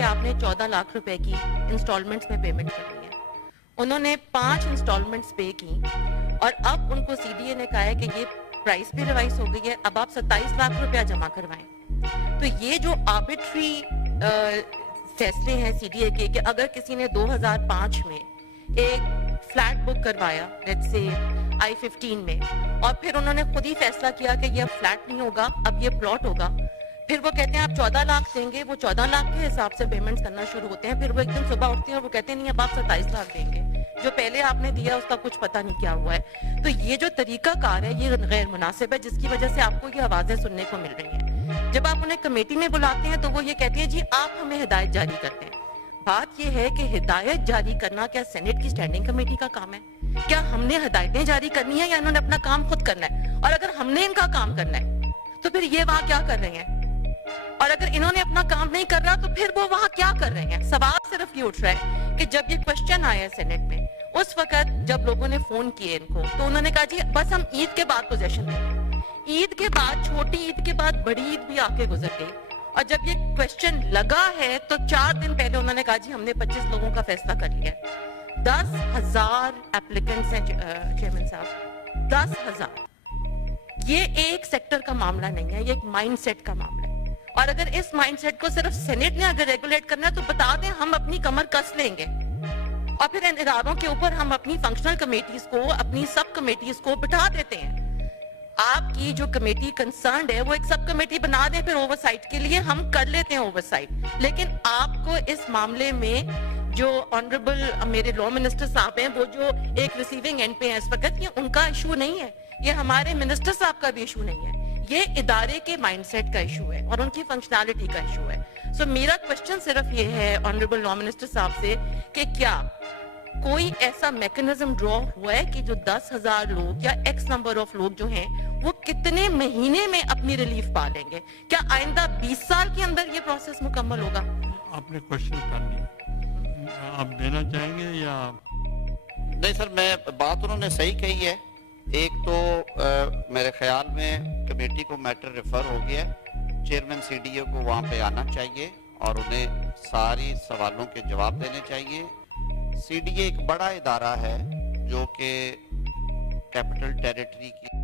कि आपने 14 लाख रुपए की इंस्टॉलमेंट्स में पेमेंट करनी है। उन्होंने 5 इंस्टॉलमेंट्स पे की और अब उनको सीडीए ने कहा है कि ये प्राइस भी रिवाइज हो गई है, अब आप 27 लाख रुपया जमा करवाएं। तो ये जो आर्बिट्री फैसले हैं सीडीए के कि अगर किसी ने 2005 में एक फ्लैट बुक करवाया लेट्स से I-15 में और फिर उन्होंने खुद ही फैसला किया कि ये अब फ्लैट नहीं होगा, अब ये प्लॉट होगा, फिर वो कहते हैं आप 14 लाख देंगे, वो 14 लाख के हिसाब से पेमेंट्स करना शुरू होते हैं, फिर वो एक दिन सुबह उठते हैं और वो कहते हैं नहीं अब आप 27 लाख देंगे, जो पहले आपने दिया उसका कुछ पता नहीं क्या हुआ है। तो ये जो तरीका कार है ये गैर मुनासिब है, जिसकी वजह से आपको ये आवाजें सुनने को मिल रही हैं। जब आप उन्हें कमेटी में बुलाते हैं तो वो ये कहती है जी आप हमें हिदायत जारी करते हैं। बात यह है कि हिदायत जारी करना क्या सेनेट की स्टैंडिंग कमेटी का काम है? क्या हमने हिदायतें जारी करनी है या इन्होंने अपना काम खुद करना है? और अगर हमने इनका काम करना है तो फिर ये वहां क्या कर रहे हैं? और अगर इन्होंने अपना काम नहीं कर रहा तो फिर वो वहां क्या कर रहे हैं? सवाल सिर्फ ये उठ रहा है कि जब ये क्वेश्चन आया सेनेट में, उस वक्त जब लोगों ने फोन किए इनको तो उन्होंने कहा जी बस हम ईद के बाद पोजेशन देंगे। ईद के बाद, छोटी ईद के बाद बड़ी ईद भी आके गुजर गई और जब ये क्वेश्चन लगा है तो 4 दिन पहले उन्होंने कहा जी हमने 25 लोगों का फैसला कर लिया। 10,000 एप्लीकेंट्स हैं चेयरमैन साहब, 10,000। ये एक सेक्टर का मामला नहीं है, ये एक माइंडसेट का मामला है। और अगर इस माइंडसेट को सिर्फ सेनेट ने अगर रेगुलेट करना है तो बता दें हम अपनी कमर कस लेंगे और फिर इन इदारों के ऊपर हम अपनी फंक्शनल कमेटीज को, अपनी सब कमेटीज को बिठा देते हैं। आपकी जो कमेटी कंसर्न्ड है वो एक सब कमेटी बना दें, फिर ओवरसाइट के लिए हम कर लेते हैं ओवरसाइट। लेकिन आपको इस मामले में जो ऑनरेबल मेरे लॉ मिनिस्टर साहब हैं वो जो एक रिसीविंग एंड पे हैं इस वक्त, ये उनका इशू नहीं है, ये हमारे मिनिस्टर साहब का भी इशू नहीं है, ये इदारे के माइंडसेट का इशू है और उनकी फंक्शनैलिटी का इशू है। सो मेरा क्वेश्चन सिर्फ ये है ऑनरेबल लॉ मिनिस्टर साहब से कि क्या कोई ऐसा मैकेनिज्म ड्रॉ हुआ है कि जो 10,000 लोग या एक्स नंबर ऑफ लोग जो हैं वो कितने महीने में अपनी रिलीफ पा लेंगे? क्या आइंदा 20 साल के अंदर ये प्रोसेस मुकम्मल होगा? आपने क्वेश्चन कर लिया, आप देना चाहेंगे या? नहीं सर, मैं बात उन्होंने सही कही है। एक तो मेरे ख्याल में कमेटी को मैटर रेफर हो गया है, चेयरमैन सीडीए को वहाँ पे आना चाहिए और उन्हें सारी सवालों के जवाब देने चाहिए। सीडीए एक बड़ा इदारा है जो कि कैपिटल टेरिटरी की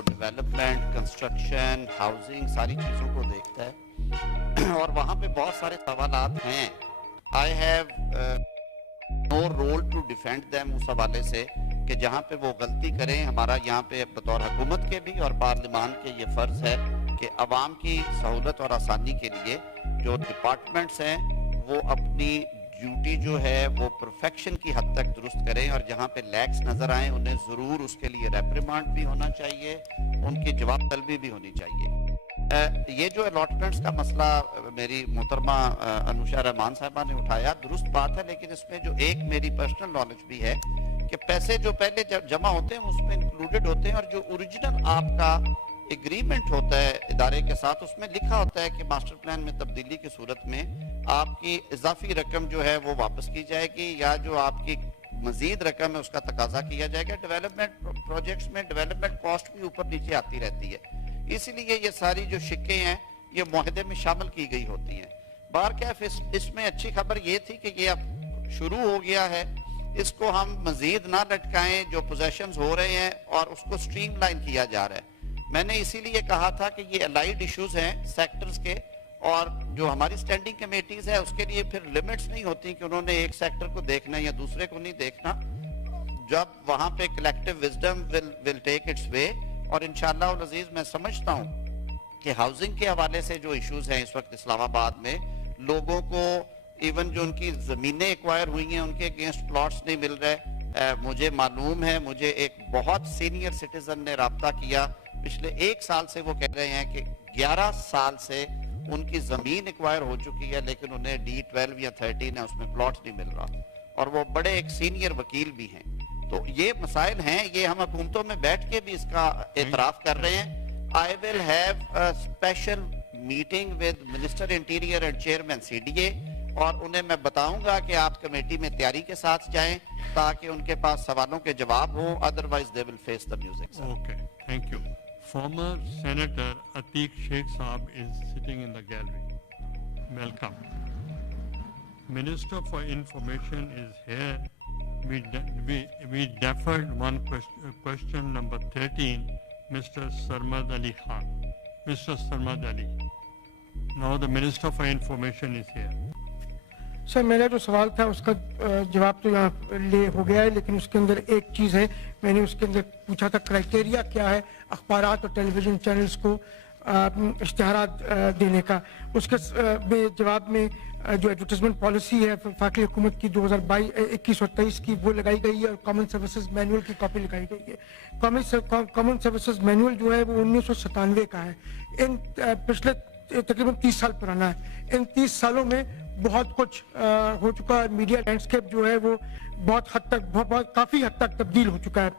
डेवलपमेंट, कंस्ट्रक्शन, हाउसिंग सारी चीज़ों को देखता है और वहाँ पे बहुत सारे सवालात हैं। I have no role to defend them उस हवाले से कि जहाँ पे वो गलती करें, हमारा यहाँ पे बतौर हुकूमत के भी और पार्लिमान के ये फ़र्ज़ है कि अवाम की सहूलत और आसानी के लिए जो डिपार्टमेंट्स हैं वो अपनी ड्यूटी जो है वो परफेक्शन की हद तक दुरुस्त करें और जहाँ पे लैक्स नज़र आए उन्हें ज़रूर उसके लिए रेप्रिमांड भी होना चाहिए, उनकी जवाब तलबी भी होनी चाहिए। ये जो अलॉटमेंट्स का मसला मेरी मोहतरमा अनुषा रहमान साहबा ने उठाया, दुरुस्त बात है, लेकिन इसमें जो एक मेरी पर्सनल नॉलेज भी है कि पैसे जो पहले जब जमा होते हैं उसमें इंक्लूडेड होते हैं और जो ओरिजिनल आपका एग्रीमेंट होता है इदारे के साथ उसमें लिखा होता है कि मास्टर प्लान में तब्दीली की सूरत में आपकी इजाफी रकम जो है वो वापस की जाएगी या जो आपकी मजीद रकम है उसका तकाजा किया जाएगा। डेवलपमेंट प्रोजेक्ट्स में डेवलपमेंट कॉस्ट भी ऊपर नीचे आती रहती है, इसलिए ये सारी जो शिक्के हैं ये मुआहदे में शामिल की गई होती हैं। बारकैफ इसमें अच्छी खबर ये थी कि ये अब शुरू हो गया है, इसको हम मजीद ना लटकाएं, जो पोजेशंस हो रहे हैं और उसको स्ट्रीमलाइन किया जा रहा है। मैंने इसीलिए कहा था कि ये अलाइड इश्यूज हैं सेक्टर्स के और जो हमारी स्टैंडिंग कमेटीज है उसके लिए फिर लिमिट्स नहीं होती कि उन्होंने एक सेक्टर को देखना या दूसरे को नहीं देखना। जब वहाँ पे collective wisdom will take its way और इंशाअल्लाह अजीज मैं समझता हूँ कि हाउसिंग के हवाले से जो इश्यूज हैं इस वक्त इस्लामाबाद में, लोगों को इवन जो उनकी ज़मीनें एक्वायर हुई हैं उनके अगेंस्ट प्लॉट्स नहीं मिल रहे। मुझे मालूम है, मुझे एक बहुत सीनियर सिटीजन ने राब्ता किया, पिछले 1 साल से वो कह रहे हैं कि 11 साल से उनकी ज़मीन एक्वायर हो चुकी है लेकिन उन्हें D12 या 13 है उसमें प्लॉट्स नहीं मिल रहा और वो बड़े एक सीनियर वकील भी हैं। तो ये मसाइल हैं, ये हम हुकूमतों में बैठ के भी इसका एतराफ़ कर रहे हैं। I will have a special meeting with minister interior and chairman CDA और उन्हें मैं बताऊंगा कि आप कमेटी में तैयारी के साथ जाएं ताकि उनके पास सवालों के जवाब हो, otherwise they will face the music. Okay, thank you. Former Senator Atiq Sheikh Saab is sitting in the gallery. Welcome. Minister for Information is here. We deferred one question number 13, Mr. Sarmad Ali Khan. Mr. Sarmad Ali. Now the Minister for Information is here. Sir मेरा जो सवाल था उसका जवाब तो यहाँ ले हो गया है, लेकिन उसके अंदर एक चीज़ है, मैंने उसके अंदर पूछा था क्राइटेरिया क्या है अखबारात और टेलीविज़न चैनल्स को इश्तिहारात देने का। उसके जवाब में जो एडवर्टाइजमेंट पॉलिसी है वफाकी हुकूमत की 2021-23 की वो लगाई गई है और कॉमन सर्विसेज मैनुअल की कॉपी लगाई गई है। कॉमन सर्विसेज मैनुअल जो है वो 1997 का है, इन पिछले तकरीबन 30 साल पुराना है। इन 30 सालों में बहुत कुछ हो चुका है, मीडिया लैंडस्केप जो है वो काफ़ी हद तक तब्दील हो चुका है।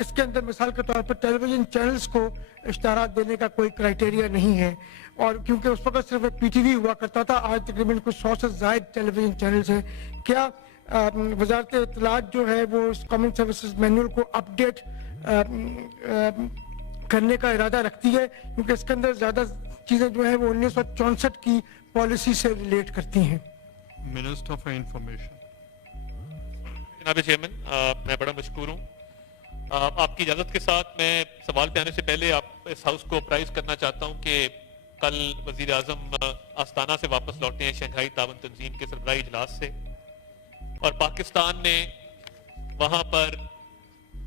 इसके अंदर मिसाल के तौर पर टेलीविज़न चैनल्स को इश्तिहारात देने का कोई क्राइटेरिया नहीं है, और क्योंकि उस वक्त सिर्फ पीटीवी हुआ करता था, आज तकरीबन कुछ 100 से ज़ायद टेलीविज़न चैनल्स हैं। क्या वजारत इत्तलात जो है वो इस कॉमन सर्विसेज मैनुअल को अपडेट करने का इरादा रखती है, क्योंकि इसके अंदर ज़्यादा चीज़ें जो हैं वो 1964 की पॉलिसी से रिलेट करती हैं। Minister for Information. जनाब चेयरमैन, मैं बड़ा मशकूर हूँ। आपकी इजाज़त के साथ मैं सवाल पे आने से पहले आप इस हाउस को अप्राइज करना चाहता हूँ कि कल वज़ीर आज़म आस्ताना से वापस लौटे हैं शंघाई ताउन तंजीम के सरबराही इजलास से, और पाकिस्तान ने वहाँ पर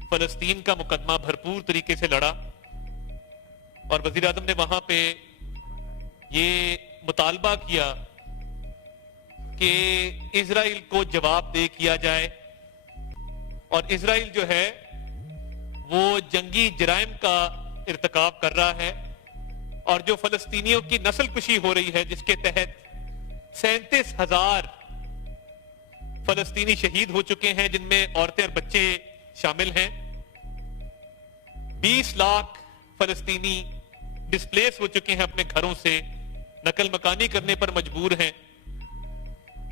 फ़लस्तीन का मुकदमा भरपूर तरीके से लड़ा, और वज़ीर आज़म ने वहाँ पे ये मुतालबा किया कि इजराइल को जवाब दे किया जाए, और इजराइल जो है वो जंगी जराइम का इर्तिकाब कर रहा है, और जो फलस्तीनियों की नस्ल कुशी हो रही है जिसके तहत 37,000 फलस्तीनी शहीद हो चुके हैं, जिनमें औरतें और बच्चे शामिल हैं। 20 लाख फलस्तीनी डिस्प्लेस हो चुके हैं, अपने घरों से नकल मकानी करने पर मजबूर हैं।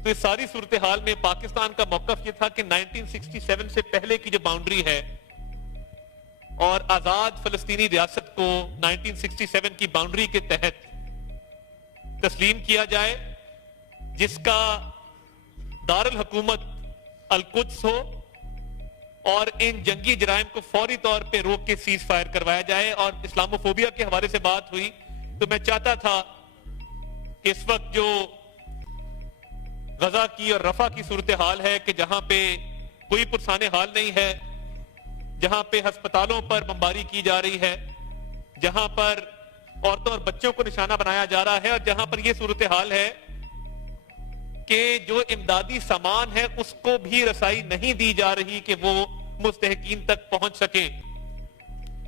तो इस सारी सूरत हाल में पाकिस्तान का मौकफ ये था कि 1967 से पहले की जो बाउंड्री है और आजाद फलस्तीनी रियासत को 1967 की बाउंड्री के तहत तस्लीम किया जाए, जिसका दारुल हुकूमत अल-कुद्स हो, और इन जंगी जराइम को फौरी तौर पे रोक के सीज फायर करवाया जाए। और इस्लामोफोबिया के हवाले से बात हुई तो मैं चाहता था कि इस वक्त जो गजा की और रफा की सूरत हाल है कि जहां पे कोई पुरसाने हाल नहीं है, जहां पे अस्पतालों पर बमबारी की जा रही है, जहां पर औरतों और बच्चों को निशाना बनाया जा रहा है, और जहां पर यह सूरत हाल है कि जो इमदादी सामान है उसको भी रसाई नहीं दी जा रही कि वो मुस्तहकीन तक पहुंच सके।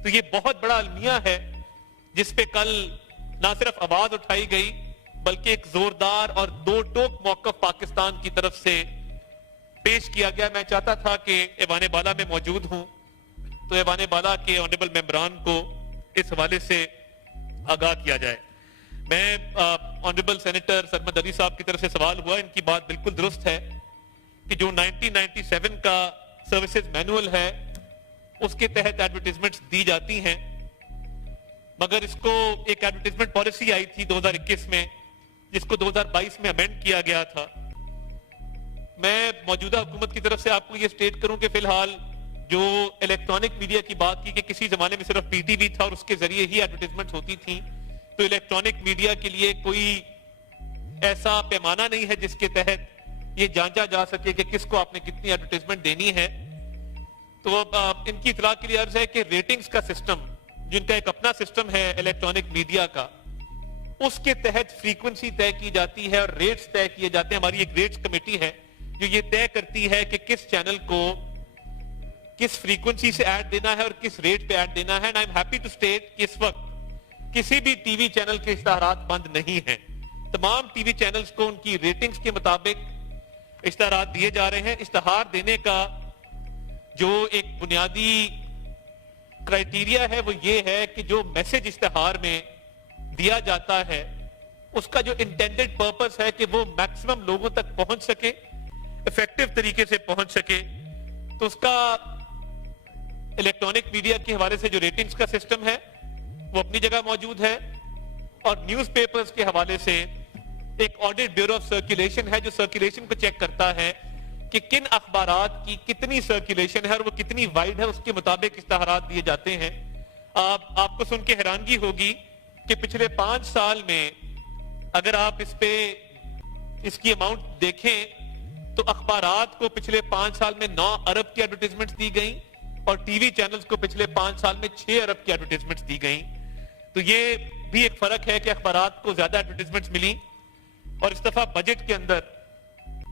तो ये बहुत बड़ा अलमिया है जिस पे कल ना सिर्फ आवाज उठाई गई बल्कि एक जोरदार और दो टोक मौकफ पाकिस्तान की तरफ से पेश किया गया। मैं चाहता था कि ऐवान बाला में मौजूद हूं तो ऐवान बाला के ऑनरेबल मेंबरान को इस हवाले से आगाह किया जाए। मैं ऑनरेबल सेनेटर सरमद अली साहब की तरफ से सवाल हुआ, इनकी बात बिल्कुल दुरुस्त है कि जो 1997 का सर्विसेज मैनुअल है उसके तहत एडवर्टाइजमेंट्स दी जाती हैं, मगर इसको एक एडवर्टाइजमेंट पॉलिसी आई थी 2021 में जिसको 2022 में अमेंड किया गया था। मैं मौजूदा हुकूमत की तरफ से आपको ये स्टेट करूं कि फिलहाल जो इलेक्ट्रॉनिक मीडिया की बात की कि किसी जमाने में सिर्फ पीटीवी था और उसके जरिए ही एडवर्टाइजमेंट होती थी, तो इलेक्ट्रॉनिक मीडिया के लिए कोई ऐसा पैमाना नहीं है जिसके तहत ये जांचा जा सके कि किसको आपने कितनी एडवर्टाइजमेंट देनी है। तो अब इनकी इतला के लिए अर्ज है कि रेटिंग्स का सिस्टम, जिनका एक अपना सिस्टम है इलेक्ट्रॉनिक मीडिया का, उसके तहत फ्रीक्वेंसी तय की जाती है और रेट्स तय किए जाते हैं। हमारी एक रेट्स कमेटी है जो ये तय करती है कि किस चैनल को किस फ्रीक्वेंसी से ऐड देना है और किस रेट पे ऐड देना है। And I am happy to state कि इस वक्त किसी भी टीवी चैनल के इश्तहारात बंद नहीं हैं। तमाम टीवी चैनल्स को उनकी रेटिंग्स के मुताबिक इश्तहारात दिए जा रहे हैं। इश्तहार देने का जो एक बुनियादी क्राइटेरिया है वो ये है कि जो मैसेज इश्तहार में दिया जाता है उसका जो इंटेंडेड पर्पस है कि वो मैक्सिमम लोगों तक पहुंच सके, इफेक्टिव तरीके से पहुंच सके। तो उसका इलेक्ट्रॉनिक मीडिया के हवाले से जो रेटिंग्स का सिस्टम है वो अपनी जगह मौजूद है, और न्यूज़पेपर्स के हवाले से ایک آڈٹ بیورو آف سرکولیشن ہے جو سرکولیشن کو چیک کرتا ہے کہ کن اخبارات کی کتنی سرکولیشن ہے اور وہ کتنی وائڈ ہے, اس کے مطابق اشتہارات دیے جاتے ہیں. آپ کو سن کے حیرانگی ہوگی کہ پچھلے 5 سال میں اگر آپ اس کی اماؤنٹ دیکھیں تو اخبارات کو پچھلے 5 سال میں 9 ارب کی ایڈورٹائزمنٹس دی گئیں اور ٹی وی چینلز کو پچھلے 5 سال میں 6 ارب کی ایڈورٹائزمنٹس دی گئیں. تو یہ بھی ایک فرق ہے کہ اخبارات کو زیادہ ایڈورٹائزمنٹس ملی. اور اس دفعہ بجٹ کے اندر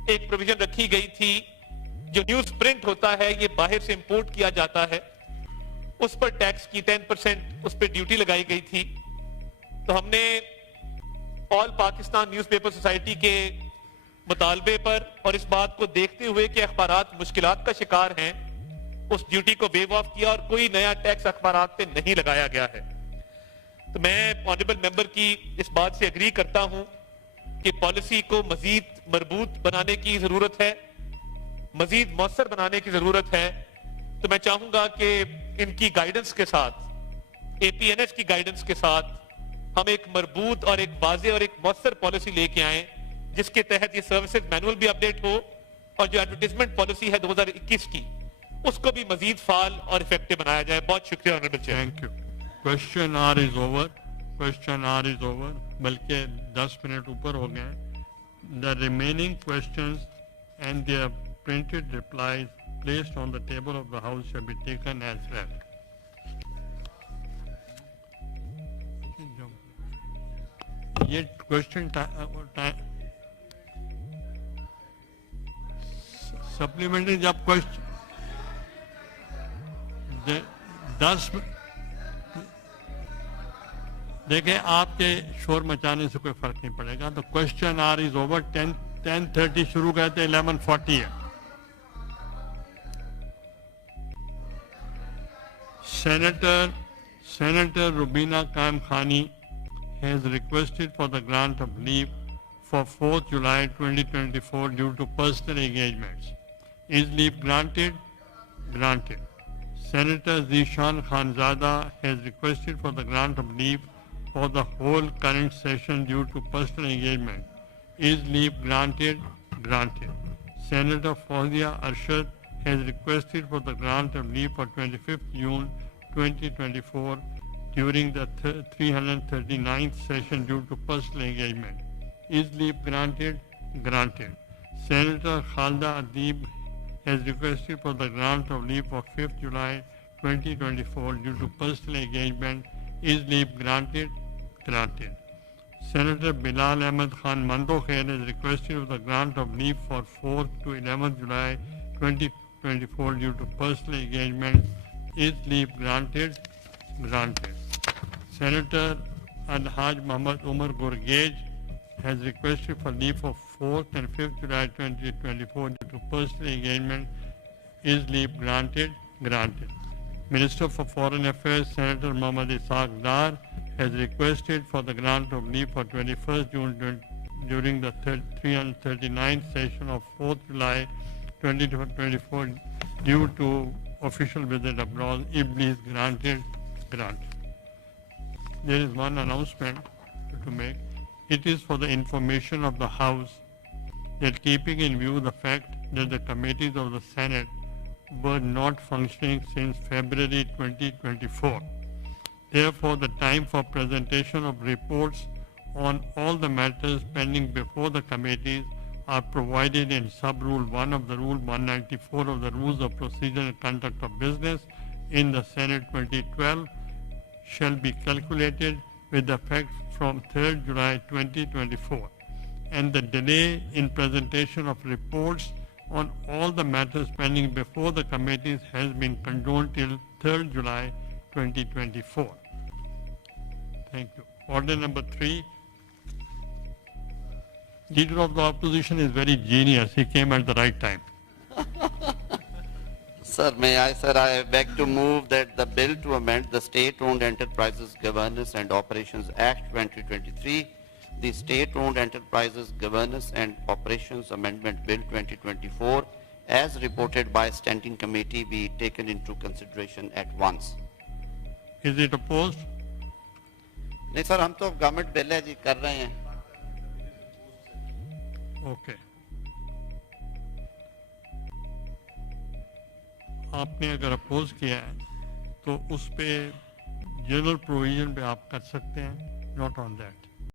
ایک پروویژن رکھی گئی تھی, جو نیوز پرنٹ ہوتا ہے یہ باہر سے امپورٹ کیا جاتا ہے, اس پر ٹیکس کی 10% اس پہ ڈیوٹی لگائی گئی تھی. تو ہم نے آل پاکستان نیوز پیپر سوسائٹی کے مطالبے پر اور اس بات کو دیکھتے ہوئے کہ اخبارات مشکلات کا شکار ہیں, اس ڈیوٹی کو ویو آف کیا اور کوئی نیا ٹیکس اخبارات پہ نہیں لگایا گیا ہے. تو میں آنریبل ممبر کی اس بات سے اگری کرتا ہوں کہ پالیسی کو مزید مربوط بنانے کی ضرورت ہے, مزید مؤثر بنانے کی ضرورت ہے. تو میں چاہوں گا کہ ان کی گائیڈنس کے ساتھ, اے پی این ایس کی گائیڈنس کے ساتھ ہم ایک مربوط اور ایک واضح اور ایک مؤثر پالیسی لے کے آئیں جس کے تحت یہ سروسز مینول بھی اپڈیٹ ہو اور جو ایڈورٹائزمنٹ پالیسی ہے 2021 کی اس کو بھی مزید فعال اور افیکٹو بنایا جائے. بہت شکریہ honourable chair. Thank you. Question hour is over. Question hour is over. بلکہ 10 منٹ اوپر ہو گئے ہیں. The remaining questions and their printed replies placed on the table of the house shall be taken as read. یہ question supplementary جب question 10 دیکھیں آپ کے شور مچانے سے کوئی فرق نہیں پڑے گا. تو کوشچن آر از اوور. 10:30 شروع گئے تھے, 11:40 ہے. Senator Rubina Kaim Khani has requested for the grant of leave for 4th July 2024 due to personal engagements. Is leave granted? Granted. Senator Zishan Khanzada has requested for the grant of leave for the whole current session due to personal engagement. Is leave granted? Granted. Senator Fawzia Arshad has requested for the grant of leave for 25th June 2024 during the 339th session due to personal engagement. Is leave granted? Granted. Senator Khalda Adib has requested for the grant of leave for 5th July 2024 due to personal engagement. Is leave granted? Granted. Senator Bilal Ahmed Khan Mando Khair has requested for the grant of leave for 4th to 11th July 2024 due to personal engagement. Is leave granted? Granted. Senator Al-Haj Muhammad Umar Gurgej has requested for leave for 4th and 5th July 2024 due to personal engagement. Is leave granted? Granted. Minister for Foreign Affairs Senator Muhammad Ishaq Dar has requested for the grant of leave for 21st June during the 339th session of 4th July 2024 due to official visit abroad. If leave granted? Granted. There is one announcement to make. It is for the information of the House that keeping in view the fact that the committees of the Senate were not functioning since February 2024. Therefore, the time for presentation of reports on all the matters pending before the committees are provided in Sub-Rule 1 of the Rule 194 of the Rules of Procedure and Conduct of Business in the Senate 2012 shall be calculated with effect from 3rd July 2024. And the delay in presentation of reports on all the matters pending before the committees has been condoned till 3rd July 2024. Thank you. Order number 3. Leader of the opposition is very genius. He came at the right time. Sir, I beg to move that the bill to amend the State-Owned Enterprises Governance and Operations Act 2023, the State-Owned Enterprises Governance and Operations Amendment Bill 2024, as reported by Standing Committee, be taken into consideration at once. Is it opposed? نہیں سر, ہم تو government بل ہے جی, کر رہے ہیں. Okay आपने अगर oppose किया है तो उस पे जनरल प्रोविजन पे आप कर सकते हैं, नॉट ऑन दैट.